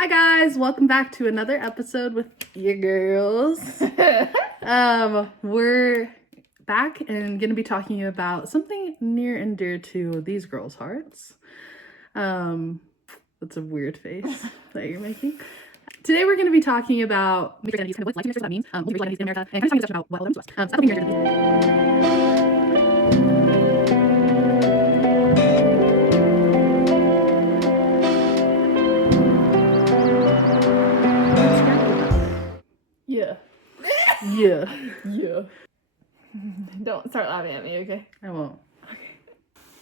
Hi guys, welcome back to another episode with your girls. We're back and going to be talking about something near and dear to these girls' hearts. That's a weird face that you're making. Today we're going to be talking about identities, kind of what that means, multiracial identities in America, and kind of talking about what belongs to us. So that's Yeah. Don't start laughing at me, okay? I won't.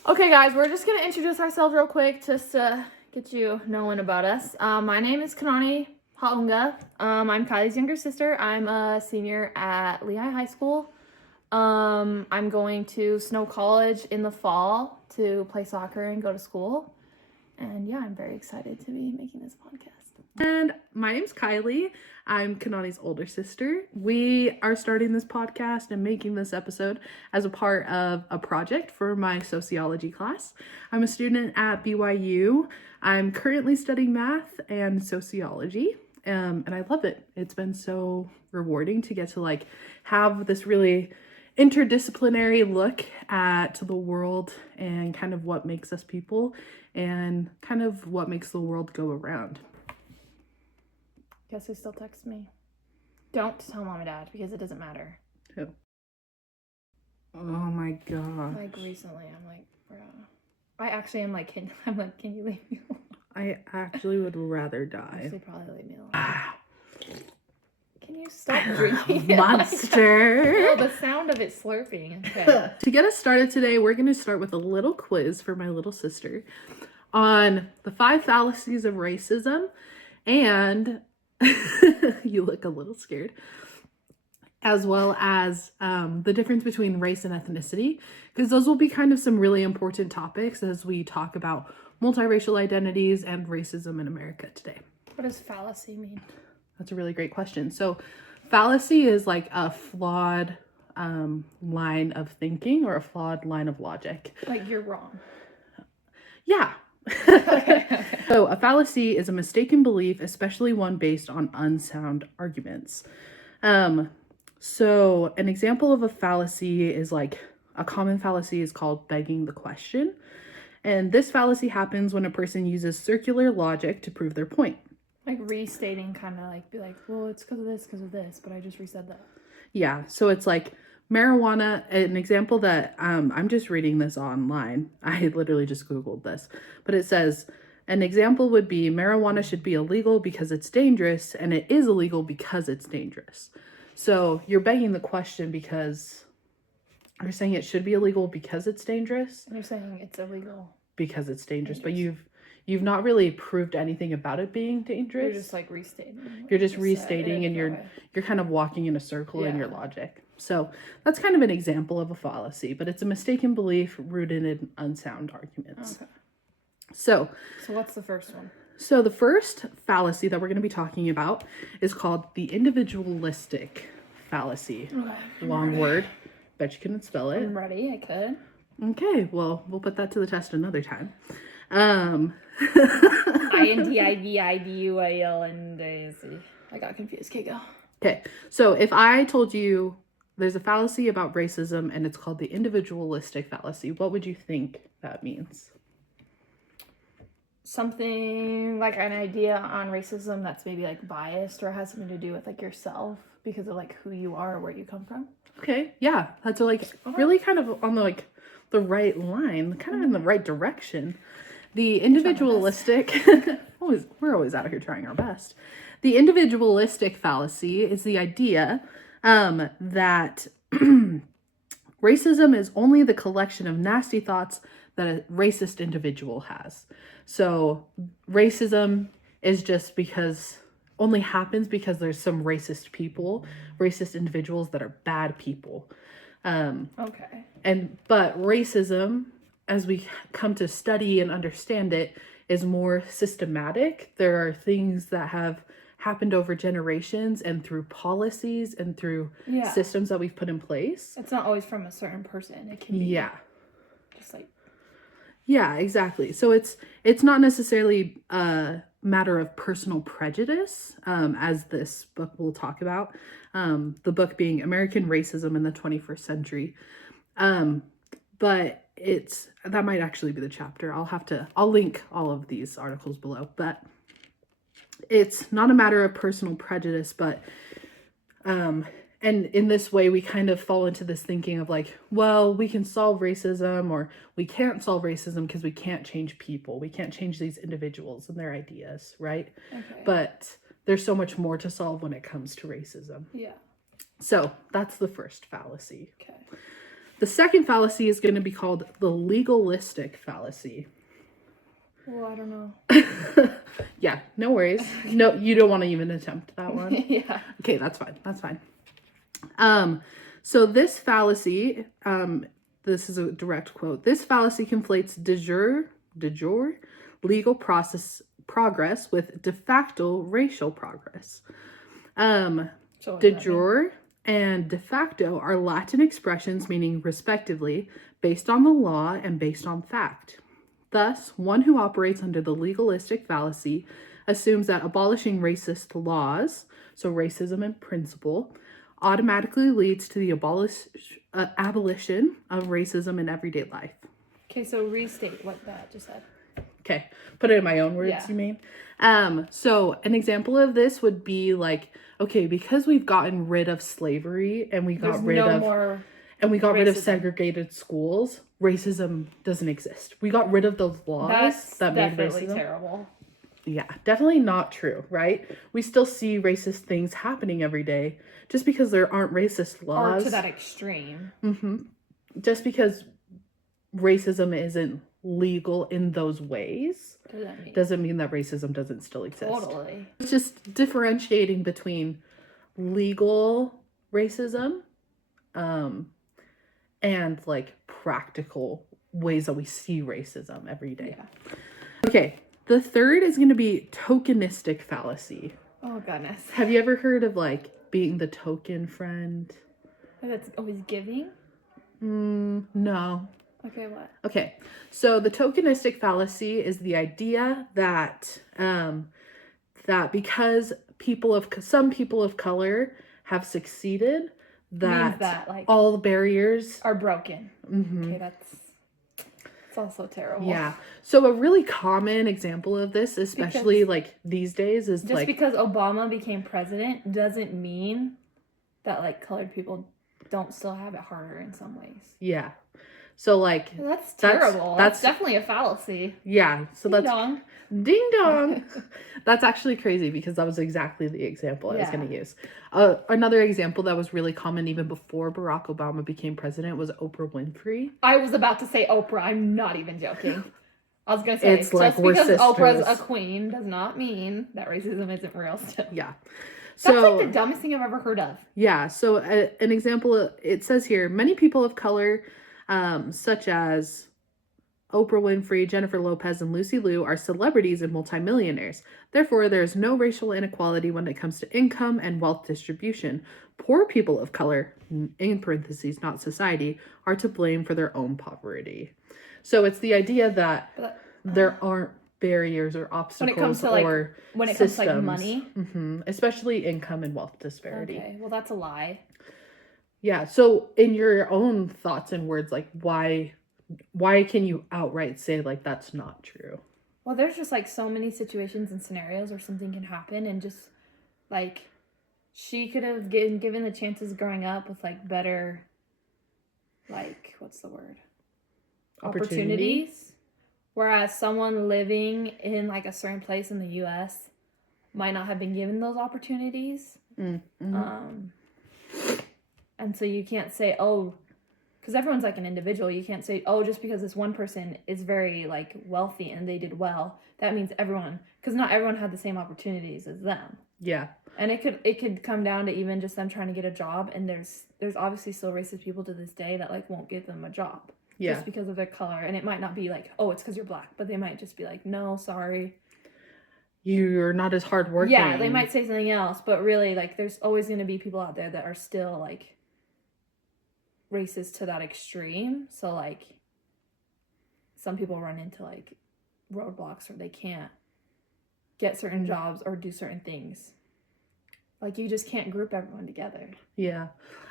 Okay, guys, we're just gonna introduce ourselves real quick just to get you knowing about us. My name is Kanani Haunga. I'm Kylie's younger sister. I'm a senior at Lehigh High School. I'm going to Snow College in the fall to play soccer and go to school. And yeah, I'm very excited to be making this podcast. And my name's Kylie. I'm Kanani's older sister. We are starting this podcast and making this episode as a part of a project for my sociology class. I'm a student at BYU. I'm currently studying math and sociology, and I love it. It's been so rewarding to get to have this really interdisciplinary look at the world and kind of what makes us people and kind of what makes the world go around. Guess who still texts me? Don't tell mom and dad because it doesn't matter. Who? Oh my god. Recently, I'm like, bro. I actually am like, can you leave me alone? I actually would rather die. Actually, probably leave me alone. Can you stop drinking? Monster. The sound of it slurping. Okay. To get us started today, we're going to start with a little quiz for my little sister on the 5 fallacies of racism, and you look a little scared, as well as the difference between race and ethnicity, because those will be kind of some really important topics as we talk about multiracial identities and racism in America today. What does fallacy mean? That's a really great question. So fallacy is like a flawed line of thinking or a flawed line of logic. Like you're wrong. Yeah. Okay. So a fallacy is a mistaken belief, especially one based on unsound arguments. So an example of a fallacy is a common fallacy is called begging the question. And this fallacy happens when a person uses circular logic to prove their point. Like restating, kind of be like, well, it's because of this, but I just resaid that. Yeah, so it's like marijuana, an example that I'm just reading this online. I literally just Googled this, but it says an example would be marijuana should be illegal because it's dangerous, and it is illegal because it's dangerous. So you're begging the question because you're saying it should be illegal because it's dangerous. And you're saying it's illegal because it's dangerous. But you've not really proved anything about it being dangerous. You're just restating. You're just restating, and you're kind of walking in a circle in your logic. So that's kind of an example of a fallacy, but it's a mistaken belief rooted in unsound arguments. Okay. So what's the first one? So the first fallacy that we're going to be talking about is called the individualistic fallacy. Okay. Long word. Bet you couldn't spell it. I'm ready. I could. Okay. Well, we'll put that to the test another time. INDIVIDUILNDAC. I got confused. Okay, go. Okay. So if I told you there's a fallacy about racism and it's called the individualistic fallacy, what would you think that means? Something like an idea on racism that's maybe biased or has something to do with yourself because of who you are or where you come from. Okay. Yeah. That's really kind of on the right line, kind of in the right direction. The individualistic, we're always out here trying our best. The individualistic fallacy is the idea that racism is only the collection of nasty thoughts that a racist individual has. So racism is just only happens because there's some racist individuals that are bad people. Okay. But racism, as we come to study and understand it, is more systematic. There are things that have happened over generations and through policies and through systems that we've put in place. It's not always from a certain person. It can be just Yeah, exactly. So it's not necessarily matter of personal prejudice, as this book will talk about. The book being American Racism in the 21st Century. But that might actually be the chapter. I'll link all of these articles below. But it's not a matter of personal prejudice, but and in this way, we kind of fall into this thinking of like, well, we can solve racism, or we can't solve racism because we can't change people. We can't change these individuals and their ideas, right? Okay. But there's so much more to solve when it comes to racism. Yeah. So that's the first fallacy. Okay. The second fallacy is going to be called the legalistic fallacy. Well, I don't know. Yeah, no worries. No, you don't want to even attempt that one. Yeah. Okay, that's fine. That's fine. So this fallacy, this is a direct quote. This fallacy conflates de jure legal progress with de facto racial progress. De jure and de facto are Latin expressions meaning respectively based on the law and based on fact. Thus, one who operates under the legalistic fallacy assumes that abolishing racist laws, so racism in principle, automatically leads to the abolition of racism in everyday life. Okay, so restate what that just said. Okay, put it in my own words, Yeah. You mean? So an example of this would be like, okay, because we've gotten rid of slavery and we got rid of segregated schools, racism doesn't exist. We got rid of those laws that made racism terrible. Yeah, definitely not true, right? We still see racist things happening every day. Just because there aren't racist laws. Or to that extreme. Just because racism isn't legal in those ways doesn't mean that racism doesn't still exist. Totally. It's just differentiating between legal racism and like practical ways that we see racism every day. Yeah. Okay, the third is going to be tokenistic fallacy. Oh, goodness. Have you ever heard of like being the token friend? That's always giving? No. Okay, what? Okay, so the tokenistic fallacy is the idea that that because some people of color have succeeded, that like all the barriers are broken. Okay, it's also terrible. Yeah. So a really common example of this, especially like these days, is just like because Obama became president doesn't mean that like colored people don't still have it harder in some ways. Yeah. So like that's terrible. That's definitely a fallacy. Yeah. So Ding dong. Ding dong. That's actually crazy because that was exactly the example I was going to use. Another example that was really common even before Barack Obama became president was Oprah Winfrey. I was about to say Oprah. I'm not even joking. I was going to say, it's like just because sisters. Oprah's a queen does not mean that racism isn't real still. Yeah. That's like the dumbest thing I've ever heard of. Yeah. So an example, it says here, many people of color, such as Oprah Winfrey, Jennifer Lopez, and Lucy Liu are celebrities and multimillionaires. Therefore, there is no racial inequality when it comes to income and wealth distribution. Poor people of color, in parentheses, not society, are to blame for their own poverty. So it's the idea that there aren't barriers or obstacles when it comes to like money, especially income and wealth disparity. Okay, well that's a lie. Yeah. So in your own thoughts and words, like why can you outright say like that's not true? Well, there's just like so many situations and scenarios where something can happen, and just like she could have given the chances growing up with like better, like what's the word? Opportunities. Whereas someone living in like a certain place in the U.S. might not have been given those opportunities. And so you can't say, oh, because everyone's like an individual. You can't say, oh, just because this one person is very like wealthy and they did well, that means everyone, because not everyone had the same opportunities as them. Yeah. And it could come down to even just them trying to get a job, and there's obviously still racist people to this day that like won't give them a job. Yeah. Just because of their color. And it might not be like, oh, it's because you're black, but they might just be like, no, sorry, you're not as hardworking. Yeah, they might say something else, but really like there's always going to be people out there that are still like racist to that extreme. So like some people run into like roadblocks where they can't get certain jobs or do certain things. Like, you just can't group everyone together. Yeah.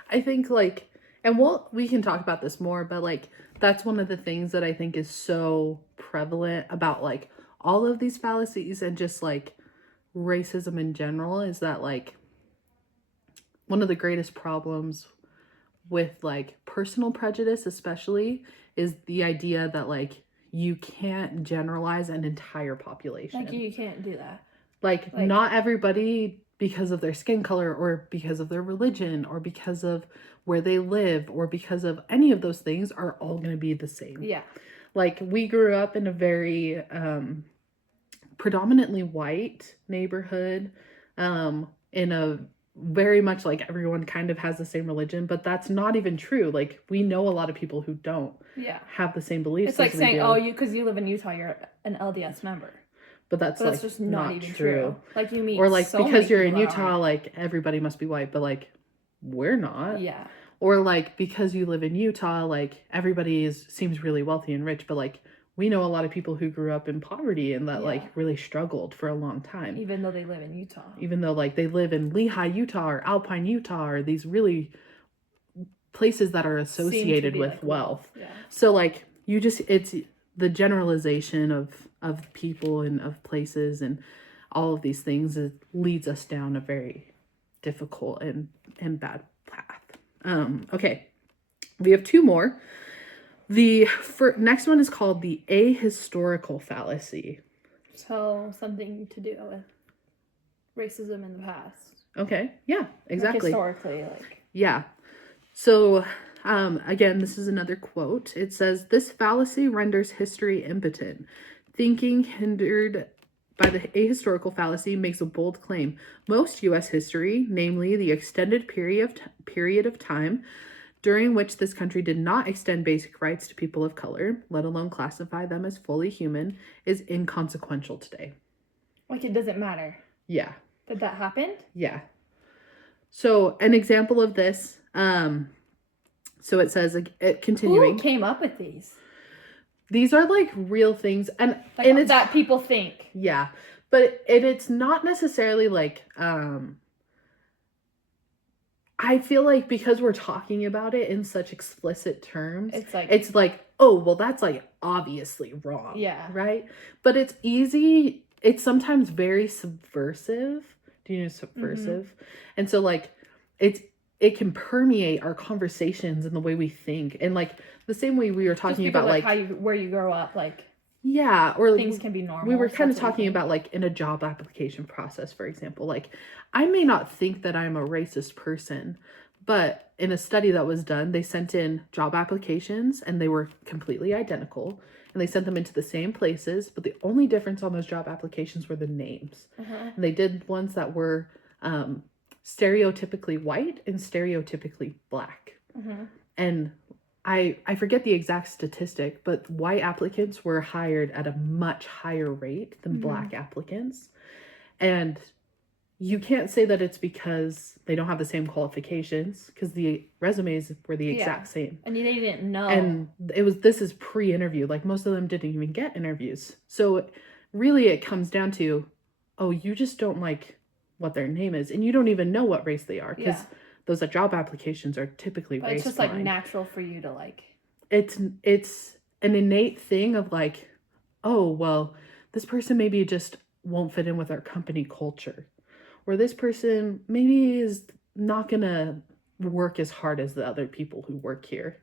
I think, like, and we can talk about this more, but, like, that's one of the things that I think is so prevalent about, like, all of these fallacies and just, like, racism in general is that, like, one of the greatest problems with, like, personal prejudice especially is the idea that, like, you can't generalize an entire population. Like, you can't do that. Like, not everybody, because of their skin color or because of their religion or because of where they live or because of any of those things, are all going to be the same. Yeah. Like, we grew up in a very predominantly white neighborhood, in a very much like everyone kind of has the same religion, but that's not even true. Like, we know a lot of people who don't have the same beliefs. It's like saying, oh, because you live in Utah, you're an LDS member. But that's like just not even true. Like, you meet, or like, so because you're in many Utah, like, everybody must be white, but like, we're not. Yeah. Or like, because you live in Utah, like, everybody seems really wealthy and rich, but like, we know a lot of people who grew up in poverty and that like really struggled for a long time. Even though they live in Utah. Even though, like, they live in Lehigh, Utah, or Alpine, Utah, or these really places that are associated with like wealth. Yeah. So like, it's the generalization of people and of places and all of these things, it leads us down a very difficult and bad path. Okay, we have two more. The next one is called the ahistorical fallacy. So, something to do with racism in the past. Okay, yeah, exactly. Like, historically, like. Yeah. So, again, this is another quote. It says, "This fallacy renders history impotent. Thinking hindered by the ahistorical fallacy makes a bold claim. Most U.S. history, namely the extended period of time during which this country did not extend basic rights to people of color, let alone classify them as fully human, is inconsequential today." Like, it doesn't matter. Yeah. That happened? Yeah. So, an example of this, so it says, continuing. Who came up with these? These are like real things, and it's that people think. Yeah, but it's not necessarily like I feel like because we're talking about it in such explicit terms, it's like, oh, well, that's like obviously wrong. Yeah. Right? But it's easy. It's sometimes very subversive. Do you know subversive? Mm-hmm. And so like it can permeate our conversations and the way we think. And like the same way we were talking about like how where you grow up, like, yeah, or things can be normal. We were kind of talking about like in a job application process, for example. Like, I may not think that I'm a racist person, but in a study that was done, they sent in job applications and they were completely identical, and they sent them into the same places, but the only difference on those job applications were the names. Uh-huh. And they did ones that were stereotypically white and stereotypically black. Uh-huh. And I forget the exact statistic, but white applicants were hired at a much higher rate than black applicants. And you can't say that it's because they don't have the same qualifications, because the resumes were the exact same. And they didn't know. And this is pre-interview. Like, most of them didn't even get interviews. So really it comes down to, oh, you just don't like what their name is, and you don't even know what race they are, because those job applications are typically race blind. It's just like natural for you to like. It's an innate thing of like, oh, well, this person maybe just won't fit in with our company culture, or this person maybe is not gonna work as hard as the other people who work here,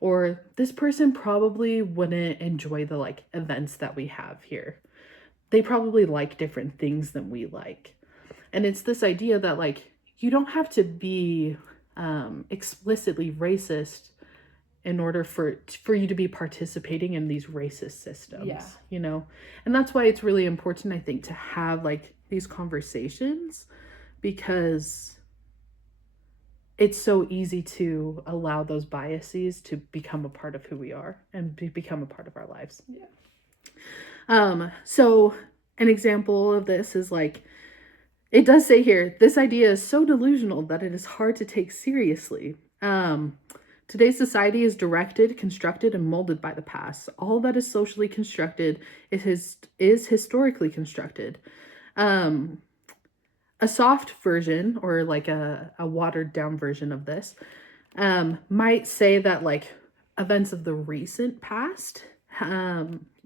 or this person probably wouldn't enjoy the like events that we have here. They probably like different things than we like. And it's this idea that like, you don't have to be explicitly racist in order for you to be participating in these racist systems, you know? And that's why it's really important, I think, to have like these conversations, because it's so easy to allow those biases to become a part of who we are and become a part of our lives. Yeah. So an example of this is like, it does say here, this idea is so delusional that it is hard to take seriously. Today's society is directed, constructed, and molded by the past. All that is socially constructed is historically constructed. A soft version, or like a watered down version of this, might say that like events of the recent past,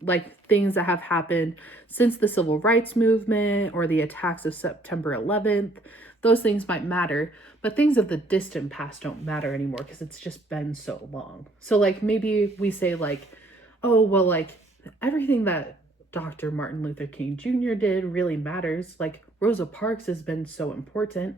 like things that have happened since the civil rights movement or the attacks of September 11th, those things might matter, but things of the distant past don't matter anymore because it's just been so long. So like maybe we say like, oh, well, like everything that Dr. Martin Luther King Jr. did really matters. Like Rosa Parks has been so important,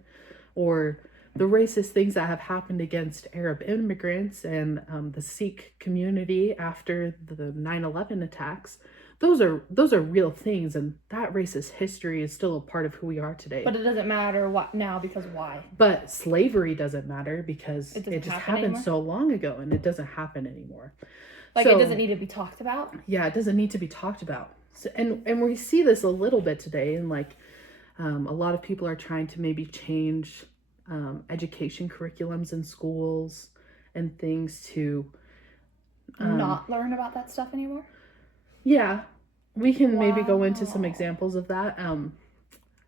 or the racist things that have happened against Arab immigrants and the Sikh community after the 9/11 attacks. Those are real things, and that racist history is still a part of who we are today. But it doesn't matter what now, because why? But slavery doesn't matter because it just happened anymore? So long ago, and it doesn't happen anymore. Like, so, it doesn't need to be talked about? Yeah, it doesn't need to be talked about. So, and we see this a little bit today, and like a lot of people are trying to maybe change education curriculums in schools and things to not learn about that stuff anymore. Yeah, we can maybe go into some examples of that.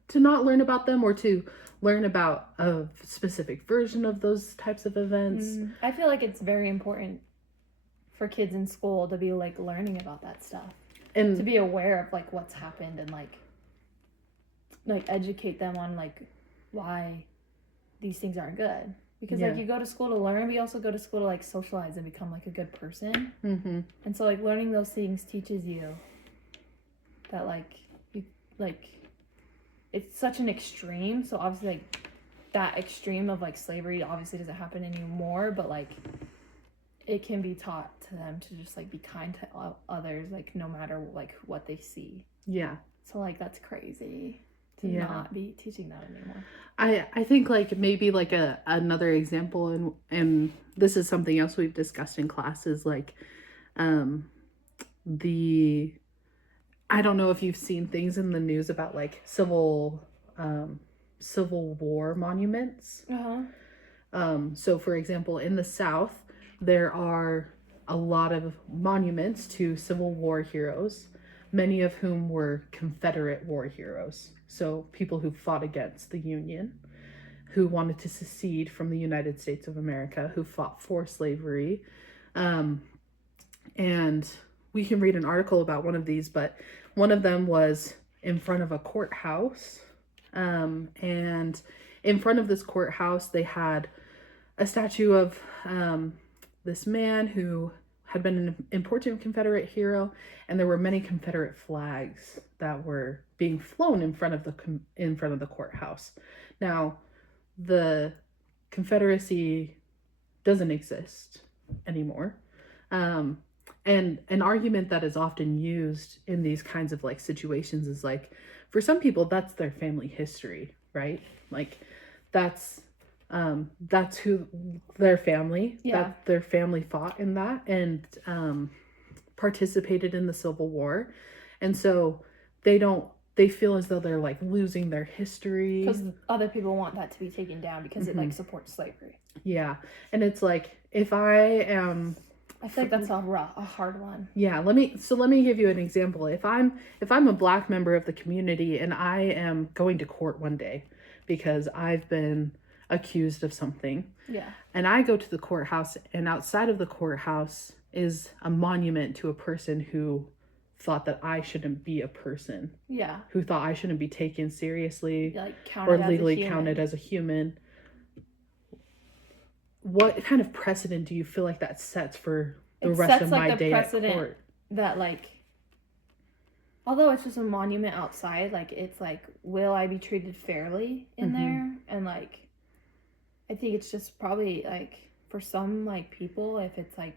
To not learn about them, or to learn about a specific version of those types of events. I feel like it's very important for kids in school to be like learning about that stuff and to be aware of like what's happened, and like educate them on like why these things aren't good. Because like you go to school to learn, but you also go to school to like socialize and become like a good person. And so like learning those things teaches you that like you like it's such an extreme. So obviously like that extreme of like slavery obviously doesn't happen anymore, but like it can be taught to them to just like be kind to others, like no matter like what they see. Yeah. So like that's crazy to not be teaching that anymore. I think like maybe like another example, and this is something else we've discussed in class, is like I don't know if you've seen things in the news about like Civil War monuments. So for example, in the South, there are a lot of monuments to Civil War heroes, many of whom were Confederate war heroes. So people who fought against the Union, who wanted to secede from the United States of America, who fought for slavery. And we can read an article about one of these, but one of them was in front of a courthouse. And in front of this courthouse, they had a statue of this man who had been an important Confederate hero, and there were many Confederate flags that were being flown in front of the courthouse. Now, the Confederacy doesn't exist anymore. And an argument that is often used in these kinds of like situations is like, for some people, that's their family history, right? Like that's who their family, that their family fought in that and participated in the Civil War. And so they feel as though they're like losing their history. Because other people want that to be taken down because it like supports slavery. Yeah. And it's like, if I feel like that's a hard one. Yeah, let me give you an example. If I'm a Black member of the community and I am going to court one day because I've been accused of something. Yeah. And I go to the courthouse, and outside of the courthouse is a monument to a person who thought that I shouldn't be a person. Yeah. Who thought I shouldn't be taken seriously, like or legally counted as a human. What kind of precedent do you feel like that sets for the rest of my day at court? That like, although it's just a monument outside, like it's like, will I be treated fairly in there? And like, I think it's just probably like for some like people, if it's like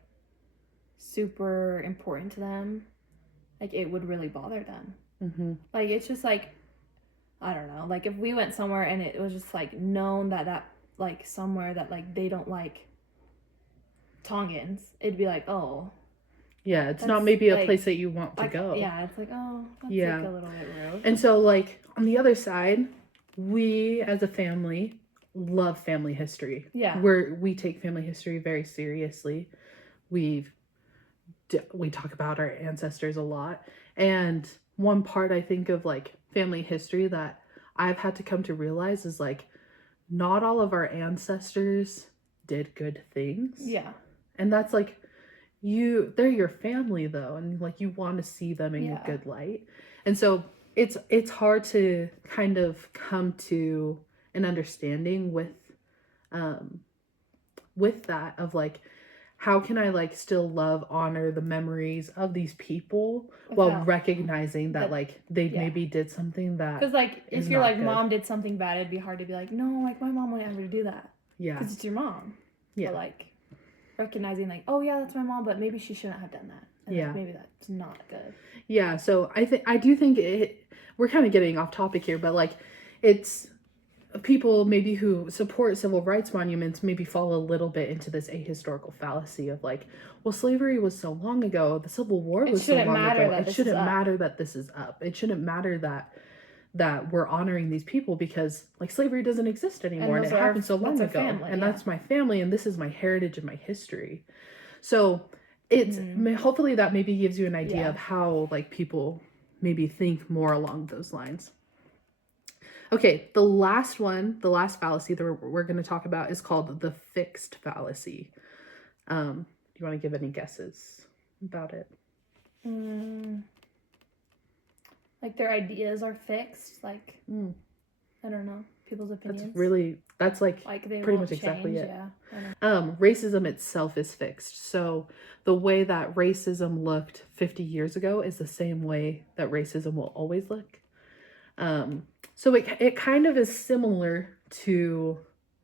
super important to them, like it would really bother them. Like it's just like, I don't know, like if we went somewhere and it was just like known that like somewhere that like they don't like Tongans, it'd be like, oh yeah, it's not maybe a place that you want to go. Yeah, it's like, oh, that's like a little bit rude. And so like on the other side, we as a family love family history. Yeah, we take family history very seriously. We talk about our ancestors a lot, and one part I think of like family history that I've had to come to realize is like not all of our ancestors did good things. Yeah. And that's like they're your family though, and like you want to see them in a good light. And so it's hard to kind of come to an understanding with that of like how can I like still love, honor the memories of these people while recognizing that like they maybe did something that, because like if you're like good. Mom did something bad, it'd be hard to be like, no, like my mom wouldn't ever do that. Yeah, because it's your mom. Yeah, but like recognizing like, oh yeah, that's my mom, but maybe she shouldn't have done that. And yeah, like, maybe that's not good. Yeah, so I do think we're kind of getting off topic here, but like it's people maybe who support civil rights monuments maybe fall a little bit into this ahistorical fallacy of like, well, slavery was so long ago, the Civil War was so long ago, it shouldn't matter that this is up. It shouldn't matter that we're honoring these people because like slavery doesn't exist anymore and it happened so long ago. Family, and that's my family and this is my heritage and my history. So it's hopefully that maybe gives you an idea of how like people maybe think more along those lines. Okay, the last fallacy that we're going to talk about is called the fixed fallacy. Do you want to give any guesses about it? Like their ideas are fixed, like I don't know, people's opinions. That's like they pretty much exactly it. Racism itself is fixed. So the way that racism looked 50 years ago is the same way that racism will always look. So it kind of is similar to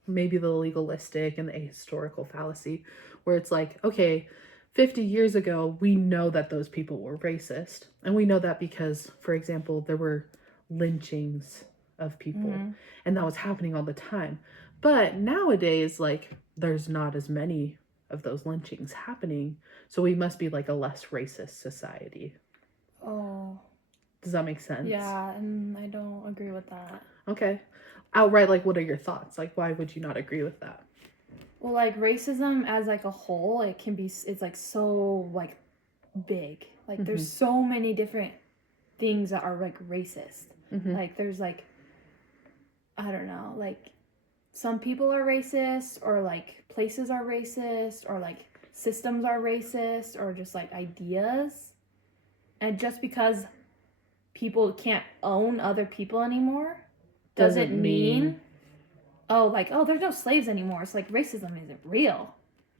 maybe the legalistic and the ahistorical fallacy, where it's like, okay, 50 years ago, we know that those people were racist. And we know that because, for example, there were lynchings of people and that was happening all the time. But nowadays, like, there's not as many of those lynchings happening. So we must be like a less racist society. Oh. Does that make sense? Yeah, and I don't agree with that. Okay. Outright, like, what are your thoughts? Like, why would you not agree with that? Well, like, racism as, like, a whole, it's, like, so, like, big. Like, there's so many different things that are, like, racist. Like, there's, like, I don't know, like, some people are racist, or, like, places are racist, or, like, systems are racist, or just, like, ideas. And just because people can't own other people anymore doesn't mean there's no slaves anymore. It's like racism isn't real.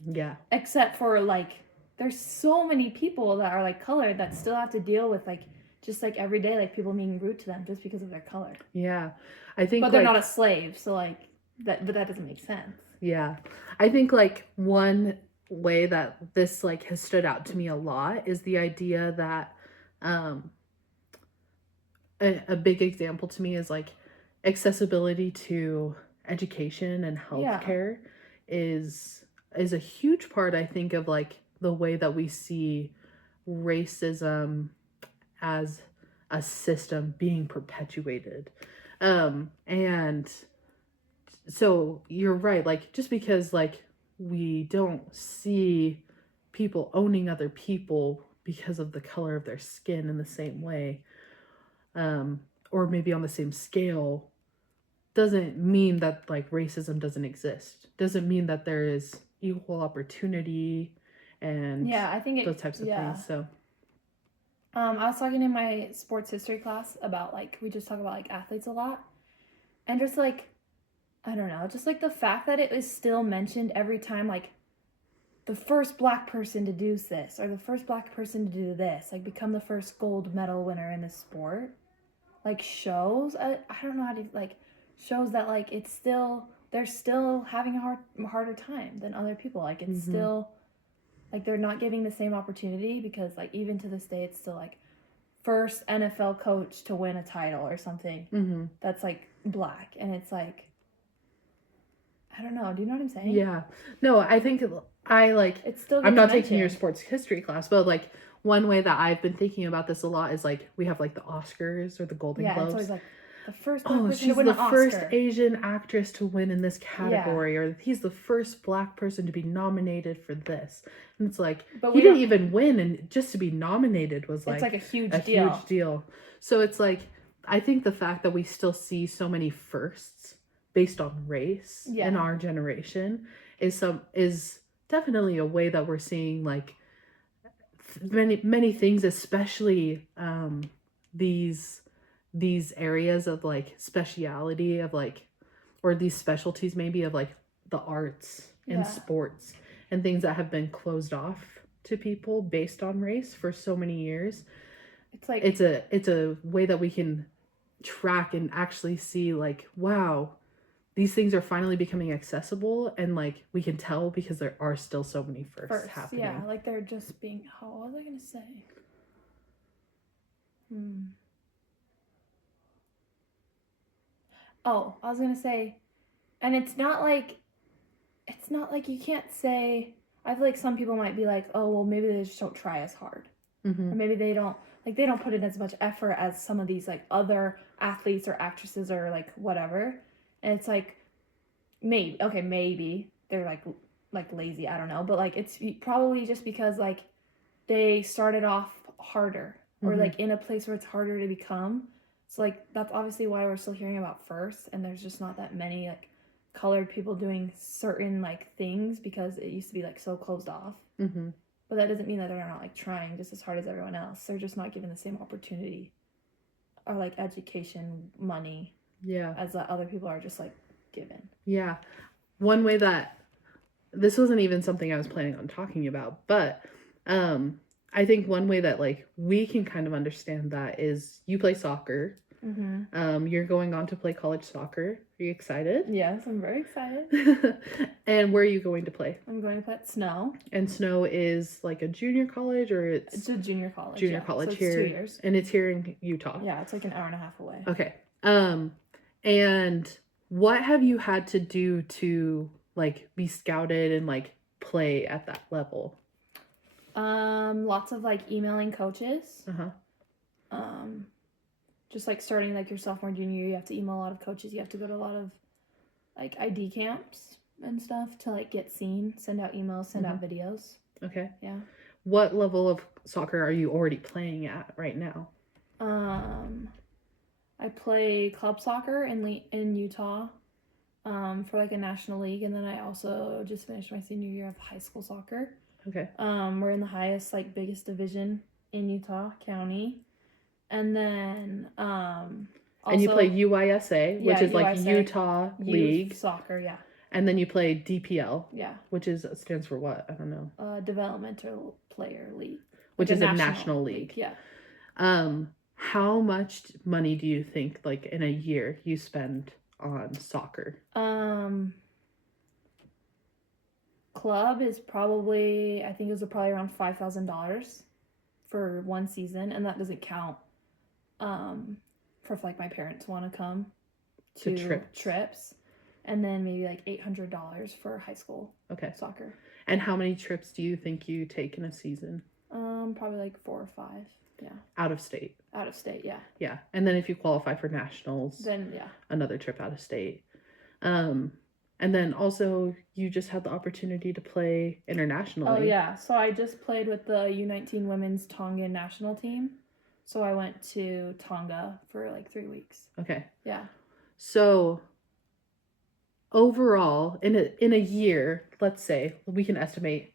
Yeah. Except for like there's so many people that are like colored that still have to deal with like just like every day like people being rude to them just because of their color. Yeah. I think but they're not a slave, so like that doesn't make sense. Yeah. I think like one way that this like has stood out to me a lot is the idea that a big example to me is like accessibility to education and healthcare is a huge part, I think, of like the way that we see racism as a system being perpetuated. And so you're right, like just because like we don't see people owning other people because of the color of their skin in the same way, or maybe on the same scale, doesn't mean that like racism doesn't exist. Doesn't mean that there is equal opportunity and I think those types of things. So I was talking in my sports history class about like we just talk about like athletes a lot, and just like I don't know, just like the fact that it is still mentioned every time, like the first black person to do this or the first black person to do this, like become the first gold medal winner in this sport, like shows I don't know how to like shows that like it's still they're still having a harder time than other people. Like it's still like they're not getting the same opportunity because like even to this day it's still like first NFL coach to win a title or something that's like black, and it's like I don't know. Do you know what I'm saying? Yeah. No, I think it's still I'm not taking your sports history class, but like one way that I've been thinking about this a lot is like we have like the Oscars or the Golden Globes. It's always like the first black person she's to win the an Oscar. first Asian actress to win in this category, or he's the first black person to be nominated for this. And it's like, But he didn't even win, and just to be nominated was it's like a huge huge deal. So it's like, I think the fact that we still see so many firsts based on race in our generation is definitely a way that we're seeing like many things, especially these areas of like speciality of like, or these specialties maybe of like the arts and sports and things that have been closed off to people based on race for so many years. It's like it's a way that we can track and actually see like, wow, these things are finally becoming accessible, and like we can tell because there are still so many firsts happening. Yeah, like they're just being, what was I gonna say? Oh, I was gonna say, and it's not like you can't say, I feel like some people might be like, oh, well, maybe they just don't try as hard. Or maybe they don't put in as much effort as some of these like other athletes or actresses or like whatever. And it's like, maybe they're like lazy, I don't know, but like it's probably just because like they started off harder or like in a place where it's harder to become. So like that's obviously why we're still hearing about first, and there's just not that many like colored people doing certain like things because it used to be like so closed off. But that doesn't mean that they're not like trying just as hard as everyone else. They're just not given the same opportunity or like education, money, as other people are just like given. Yeah. One way that this wasn't even something I was planning on talking about, but I think one way that like we can kind of understand that is you play soccer. You're going on to play college soccer. Are you excited? Yes, I'm very excited. And where are you going to play? I'm going to play at Snow. And Snow is like a junior college, or it's a junior college. Junior college, so here. It's 2 years. And it's here in Utah. Yeah, it's like an hour and a half away. Okay. And what have you had to do to like be scouted and like play at that level? Lots of like emailing coaches. Just like starting like your sophomore, junior year, you have to email a lot of coaches. You have to go to a lot of like ID camps and stuff to like get seen, send out emails, send out videos. Okay. Yeah. What level of soccer are you already playing at right now? I play club soccer in Utah for like a national league, and then I also just finished my senior year of high school soccer. Okay. We're in the highest, like biggest division in Utah County. And then also, and you play UISA, which is like Utah League soccer, yeah. And then you play DPL, yeah, which stands for what? I don't know. Developmental Player League, which is a national league. Yeah. How much money do you think like in a year you spend on soccer? Club is probably, I think it was probably around $5,000 for one season, and that doesn't count for if like my parents want to come to trips, and then maybe like $800 for high school soccer. And how many trips do you think you take in a season? Probably like 4 or 5. Yeah. Out of state, yeah. Yeah. And then if you qualify for nationals, then another trip out of state. And then also you just had the opportunity to play internationally. Oh yeah, so I just played with the U19 women's Tongan national team. So I went to Tonga for like 3 weeks. Okay. Yeah. So overall, in a year, let's say we can estimate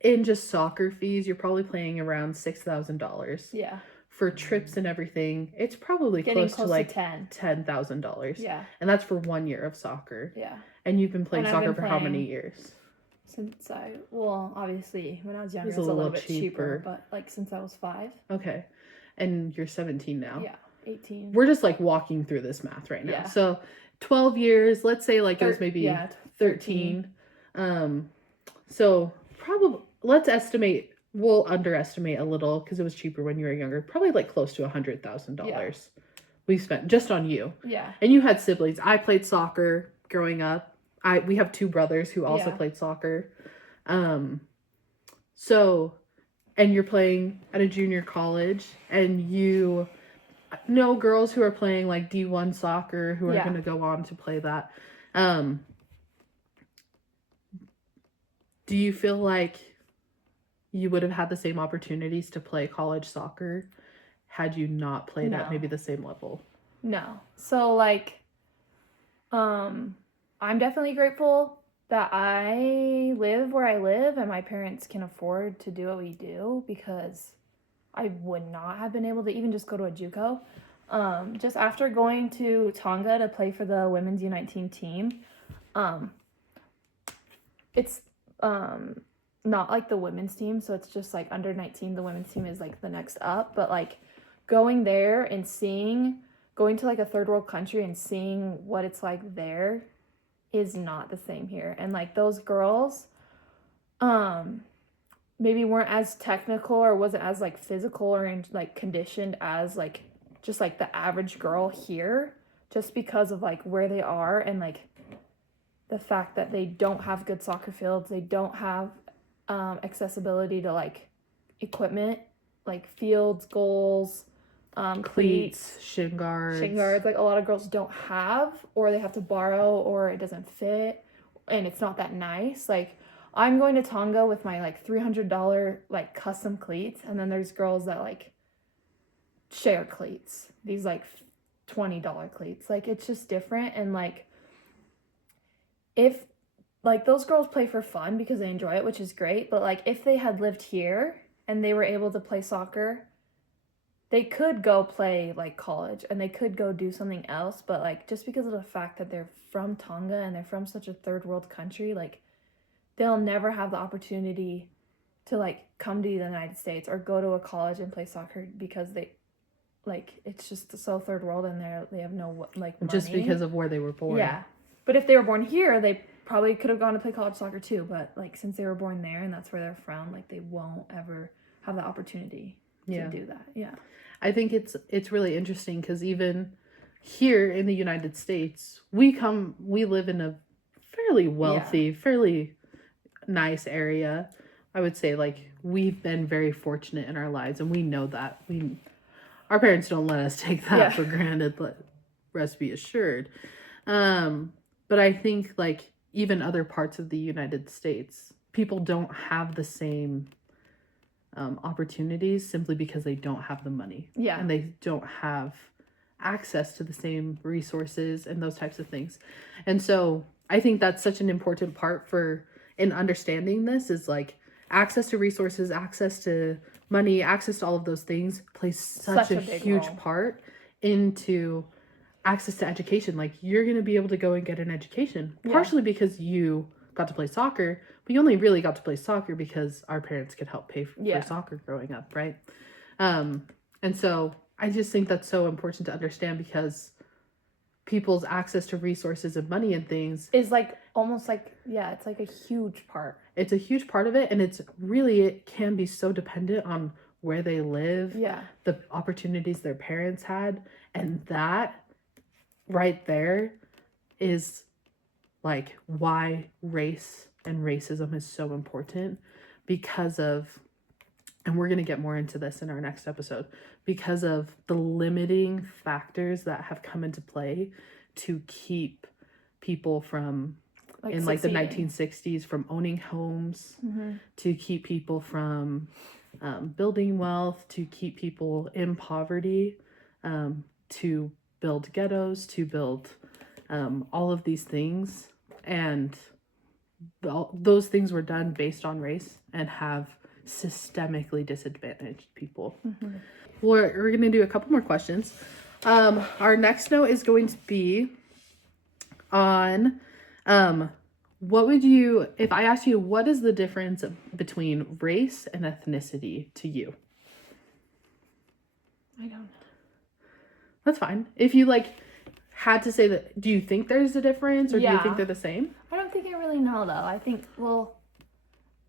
in just soccer fees, you're probably paying around $6,000. Yeah. For trips and everything, it's probably close to like $10,000. Yeah. And that's for 1 year of soccer. Yeah. And you've been playing soccer for how many years? Since obviously when I was younger, it was a little bit cheaper, but like since I was 5. Okay. And you're 17 now. Yeah, 18. We're just like walking through this math right now. Yeah. So 12 years, let's say like it was maybe 13. So probably, let's estimate, we'll underestimate a little because it was cheaper when you were younger. Probably like close to $100,000 we spent just on you. Yeah. And you had siblings. I played soccer growing up. We have 2 brothers who also played soccer. So, and you're playing at a junior college, and you know girls who are playing like D1 soccer who are Yeah. going to go on to play that. Do you feel like you would have had the same opportunities to play college soccer had you not played at No. maybe the same level? No. So, like, I'm definitely grateful that I live where I live and my parents can afford to do what we do, because I would not have been able to even just go to a JUCO. Just after going to Tonga to play for the women's U19 team, it's not like the women's team, so it's just like under 19. The women's team is like the next up, but like going there and going to like a third world country and seeing what it's like there is not the same here. And like those girls maybe weren't as technical or wasn't as like physical or like conditioned as like just like the average girl here, just because of like where they are and like the fact that they don't have good soccer fields, they don't have accessibility to like equipment, like fields, goals, Cleats, shin guards. Like a lot of girls don't have, or they have to borrow, or it doesn't fit, and it's not that nice. Like I'm going to Tonga with my like $300 like custom cleats, and then there's girls that like share cleats, these like $20 cleats. Like it's just different. And like if like those girls play for fun because they enjoy it, which is great, but like if they had lived here and they were able to play soccer, they could go play like college and they could go do something else. But like just because of the fact that they're from Tonga and they're from such a third world country, like they'll never have the opportunity to like come to the United States or go to a college and play soccer, because they like it's just so third world and they have no like money. Just because of where they were born. Yeah. But if they were born here, they probably could have gone to play college soccer too. But like since they were born there and that's where they're from, like they won't ever have the opportunity to do that. Yeah. I think it's really interesting because even here in the United States, we live in a fairly wealthy, fairly nice area. I would say like we've been very fortunate in our lives, and we know that. Our parents don't let us take that for granted, rest be assured. But I think like even other parts of the United States, people don't have the same opportunities simply because they don't have the money. Yeah. And they don't have access to the same resources and those types of things. And so I think that's such an important part in understanding this is like access to resources, access to money, access to all of those things plays such a huge part into access to education. Like you're going to be able to go and get an education partially because you got to play soccer, but you only really got to play soccer because our parents could help pay for soccer growing up, right? And so I just think that's so important to understand, because people's access to resources and money and things is like almost like it's like a huge part. It's a huge part of it, and it can be so dependent on where they live, the opportunities their parents had, and that right there is like why race and racism is so important, because of, and we're going to get more into this in our next episode, because of the limiting factors that have come into play to keep people from in like the 1960s from owning homes, to keep people from building wealth, to keep people in poverty, to build ghettos, to build all of these things. And those things were done based on race and have systemically disadvantaged people. We're going to do a couple more questions. Our next note is going to be on what would you, if I asked you, what is the difference between race and ethnicity to you? I don't know. That's fine. If you like had to say that, do you think there's a difference, or do you think they're the same? I don't think I really know though. I think, well,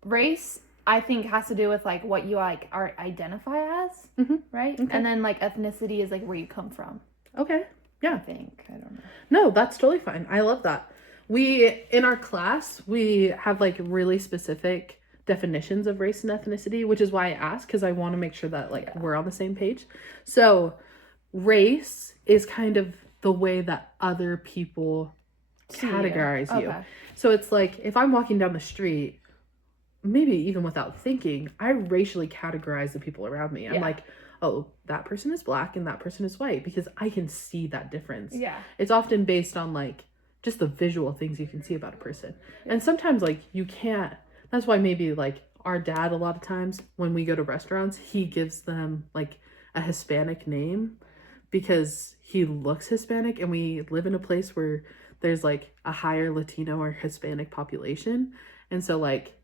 race I think has to do with like what you like are identify as, right? Okay. And then like ethnicity is like where you come from. Okay. Yeah. I don't know. No, that's totally fine. I love that. In our class, we have like really specific definitions of race and ethnicity, which is why I asked, because I want to make sure that like we're on the same page. So race is kind of the way that other people categorize you. Okay. So it's like if I'm walking down the street, maybe even without thinking, I racially categorize the people around me. I'm like, oh, that person is black and that person is white, because I can see that difference. Yeah. It's often based on like just the visual things you can see about a person. And sometimes like you can't. That's why maybe like our dad, a lot of times when we go to restaurants, he gives them like a Hispanic name because he looks Hispanic, and we live in a place where there's like a higher Latino or Hispanic population. And so like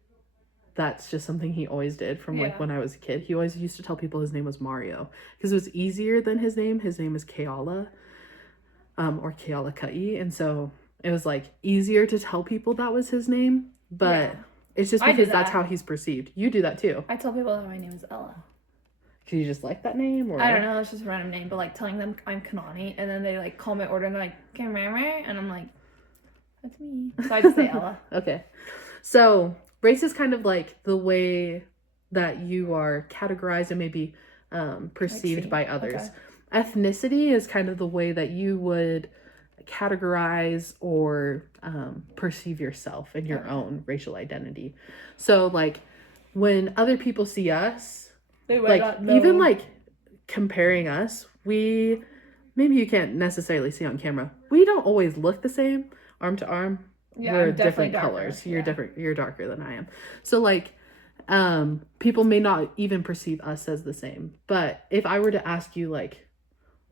that's just something he always did from like when I was a kid. He always used to tell people his name was Mario because it was easier than his name. His name is Keala, or Keala Kai. And so it was like easier to tell people that was his name, but it's just because that's how he's perceived. You do that too. I tell people that my name is Ella. Because you just like that name? Or I don't know, it's just a random name, but like telling them I'm Kanani, and then they like call my order and they're like, and I'm like, that's me. So I just say Ella. Okay. So race is kind of like the way that you are categorized and maybe perceived by others. Okay. Ethnicity is kind of the way that you would categorize or perceive yourself and your own racial identity. So like when other people see us, they like even like comparing us, maybe you can't necessarily see on camera, we don't always look the same arm to arm. We're different colors. You're different. You're darker than I am. So like people may not even perceive us as the same. But if I were to ask you like,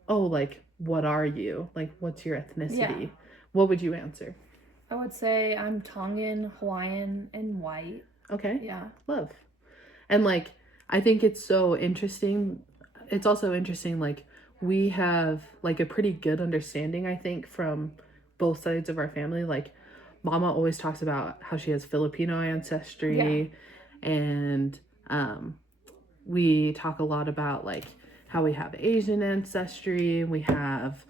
oh, like what are you? Like what's your ethnicity? What would you answer? I would say I'm Tongan, Hawaiian, and white. Okay. Yeah. Love. And like I think it's so interesting. It's also interesting like we have like a pretty good understanding, I think, from both sides of our family. Like Mama always talks about how she has Filipino ancestry, and we talk a lot about like how we have Asian ancestry. We have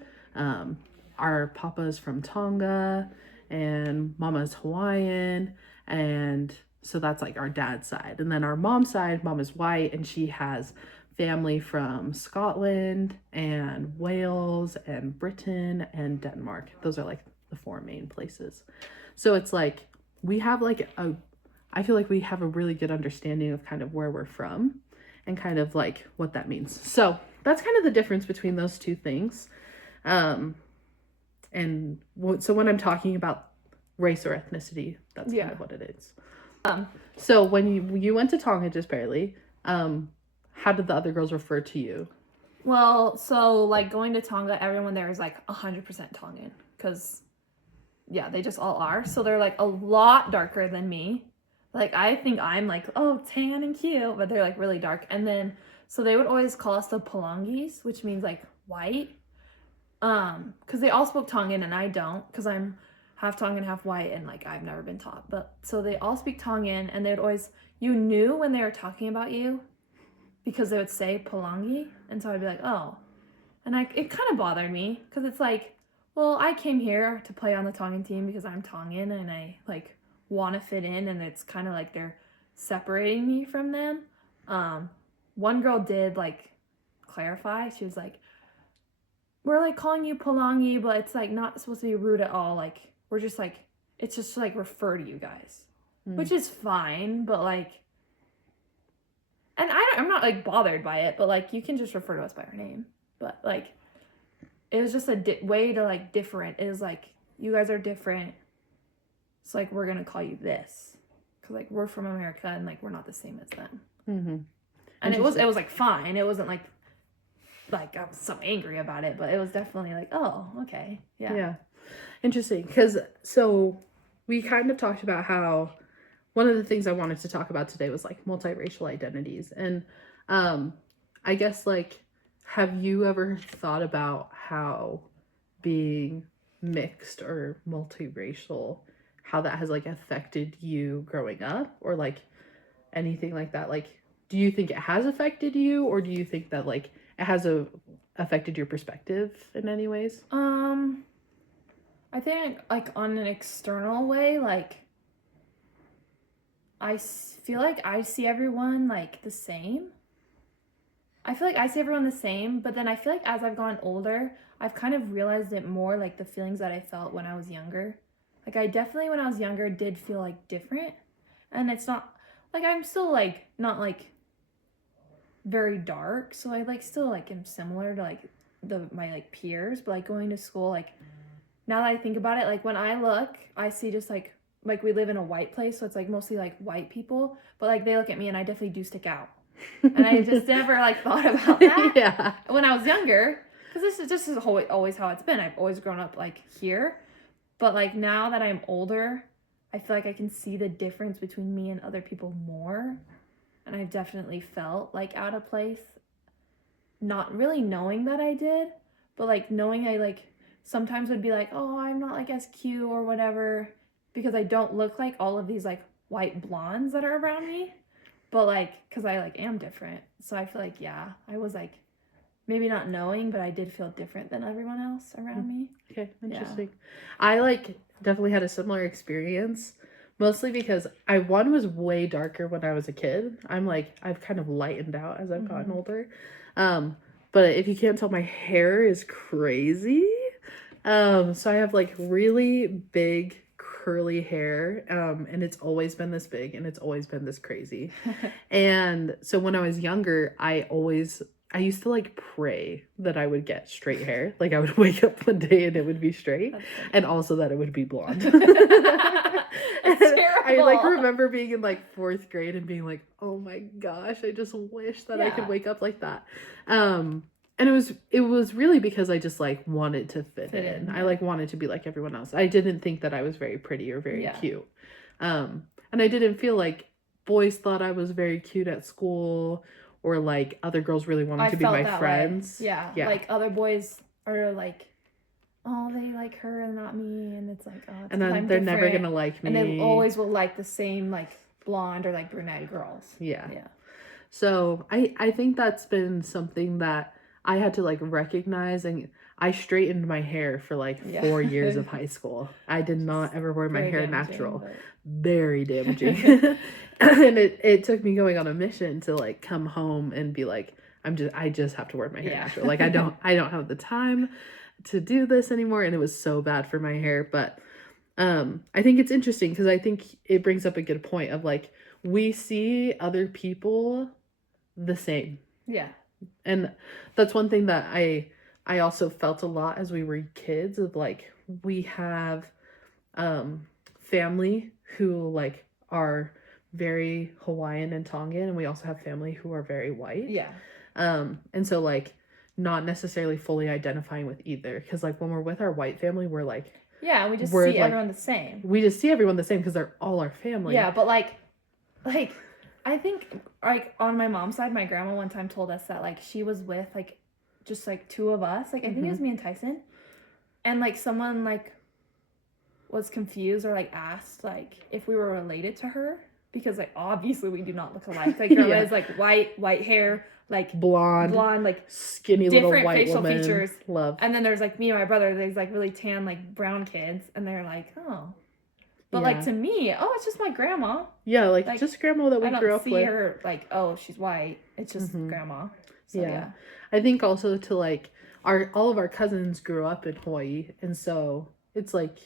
our papa's from Tonga and Mama's Hawaiian, and so that's like our dad's side. And then our mom's side, Mom is white, and she has family from Scotland and Wales and Britain and Denmark. Those are like the 4 main places. So it's like we have like I feel like we have a really good understanding of kind of where we're from and kind of like what that means. So that's kind of the difference between those two things. So when I'm talking about race or ethnicity, that's kind of what it is. So when you went to Tonga just barely, how did the other girls refer to you? Well, so like going to Tonga, everyone there is like 100% Tongan because they just all are. So they're like a lot darker than me. Like I think I'm like, oh, tan and cute, but they're like really dark. And then so they would always call us the Palangis, which means like white. Because they all spoke Tongan and I don't, because I'm half Tongan, half white, and like I've never been taught. But so they all speak Tongan, and they would always, you knew when they were talking about you because they would say Palangi, and so I'd be like, oh. And it kind of bothered me because it's like, well, I came here to play on the Tongan team because I'm Tongan and I like want to fit in, and it's kind of like they're separating me from them. One girl did like clarify. She was like, we're like calling you Palangi, but it's like not supposed to be rude at all. Like we're just like, it's just like refer to you guys, which is fine, but like, and I'm not like bothered by it, but like you can just refer to us by our name. But like, it was just a way to like different. It was like, you guys are different. It's like, we're going to call you this. Cause like we're from America and like, we're not the same as them. Mm-hmm. And it was like fine. It wasn't like I was so angry about it, but it was definitely like, oh, okay. Yeah. Yeah. Interesting. Cause so we kind of talked about how one of the things I wanted to talk about today was like multiracial identities. And I guess like, have you ever thought about how being mixed or multiracial, how that has like affected you growing up or like anything like that? Like, do you think it has affected you, or do you think that like it has affected your perspective in any ways? I think like on an external way, like I feel like I see everyone like the same. I feel like I see everyone the same, but then I feel like as I've gotten older, I've kind of realized it more, like the feelings that I felt when I was younger. Like I definitely, when I was younger, did feel like different. And it's not, like I'm still like, not like very dark. So I like still like am similar to like my like peers, but like going to school, like now that I think about it, like when I look, I see just like we live in a white place. So it's like mostly like white people, but like they look at me and I definitely do stick out. And I just never like thought about that Yeah. when I was younger, because this is always how it's been. I've always grown up like here, but like now that I'm older, I feel like I can see the difference between me and other people more, and I've definitely felt like out of place, not really knowing that I did, but like knowing I like sometimes would be like, oh, I'm not like as cute or whatever because I don't look like all of these like white blondes that are around me. But, like, because I, like, am different. So I feel like, yeah, I was, like, maybe not knowing, but I did feel different than everyone else around me. Okay, interesting. Yeah. I, like, definitely had a similar experience. Mostly because I, one, was way darker when I was a kid. I've kind of lightened out as I've gotten older. But if you can't tell, my hair is crazy. So I have, like, really big curly hair, and it's always been this big and it's always been this crazy. And so when I was younger, I used to like pray that I would get straight hair. Like I would wake up one day and it would be straight, and also that it would be blonde. I like remember being in like 4th grade and being like, oh my gosh, I just wish that I could wake up like that. And it was really because I just like wanted to fit in. I like wanted to be like everyone else. I didn't think that I was very pretty or very cute. And I didn't feel like boys thought I was very cute at school, or like other girls really wanted to be my friends. Yeah. Like other boys are like, oh, they like her and not me, and it's like, oh, it's and then they're never gonna like me. And they always will like the same like blonde or like brunette girls. Yeah. So I think that's been something that I had to like recognize, and I straightened my hair for like 4 years of high school. I did not ever wear my hair natural. But... Very damaging. And it took me going on a mission to like come home and be like, I just have to wear my hair natural. Like I don't have the time to do this anymore, and it was so bad for my hair. But I think it's interesting because I think it brings up a good point of like we see other people the same. Yeah. And that's one thing that I also felt a lot as we were kids, of like we have family who like are very Hawaiian and Tongan, and we also have family who are very white. Yeah. And so like not necessarily fully identifying with either, because like when we're with our white family, we're like, yeah, we just see everyone the same. We just see everyone the same because they're all our family. Yeah, but like I think, like, on my mom's side, my grandma one time told us that, like, she was with, like, just, like, 2 of us. Like, I think it was me and Tyson. And, like, someone, like, was confused or, like, asked, like, if we were related to her. Because, like, obviously we do not look alike. Like, grandma is, like, white hair, like... Blonde, like... Skinny little white woman. Different facial features. Love. And then there's, like, me and my brother. There's, like, really tan, like, brown kids. And they're like, oh... But, like, to me, oh, it's just my grandma. Yeah, like just grandma that we grew up with. I don't see her, like, oh, she's white. It's just grandma. So, yeah. I think also to, like, all of our cousins grew up in Hawaii. And so it's, like,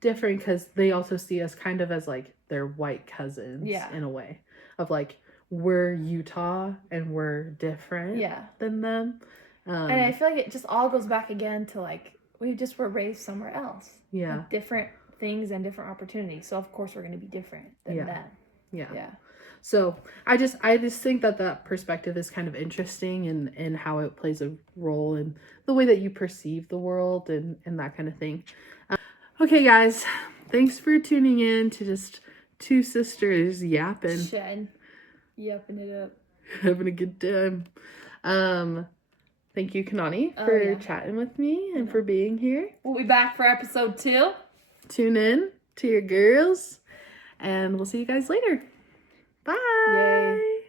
different because they also see us kind of as, like, their white cousins in a way. Of, like, we're Utah and we're different than them. And I feel like it just all goes back again to, like, we just were raised somewhere else. Yeah. Like, different things and different opportunities, so of course we're going to be different than them. Yeah. So I just think that perspective is kind of interesting, and how it plays a role in the way that you perceive the world and that kind of thing. Okay guys, thanks for tuning in to just 2 sisters yapping it up, having a good time. Thank you, Kanani, for chatting with me and for being here. We'll be back for episode 2. Tune in to your girls, and we'll see you guys later. Bye. Yay.